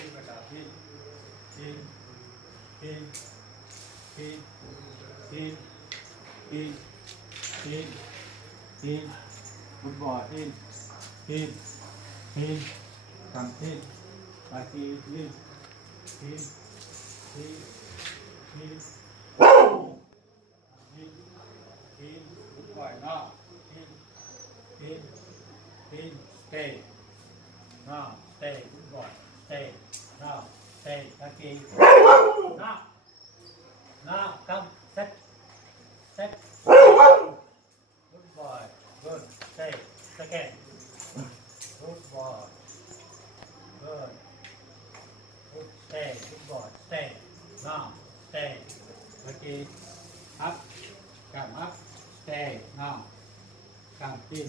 in กระดาษ in in in in in in in in ฟุตบอล in in in ทำ in ปากี in in in in in ฟุตบอลนอก in in in stay now stay ฟุตบอล stay now stay ปากี now now come set set good boy good stay second good boy good good stay good boy stay now stay okay up come up stay now come in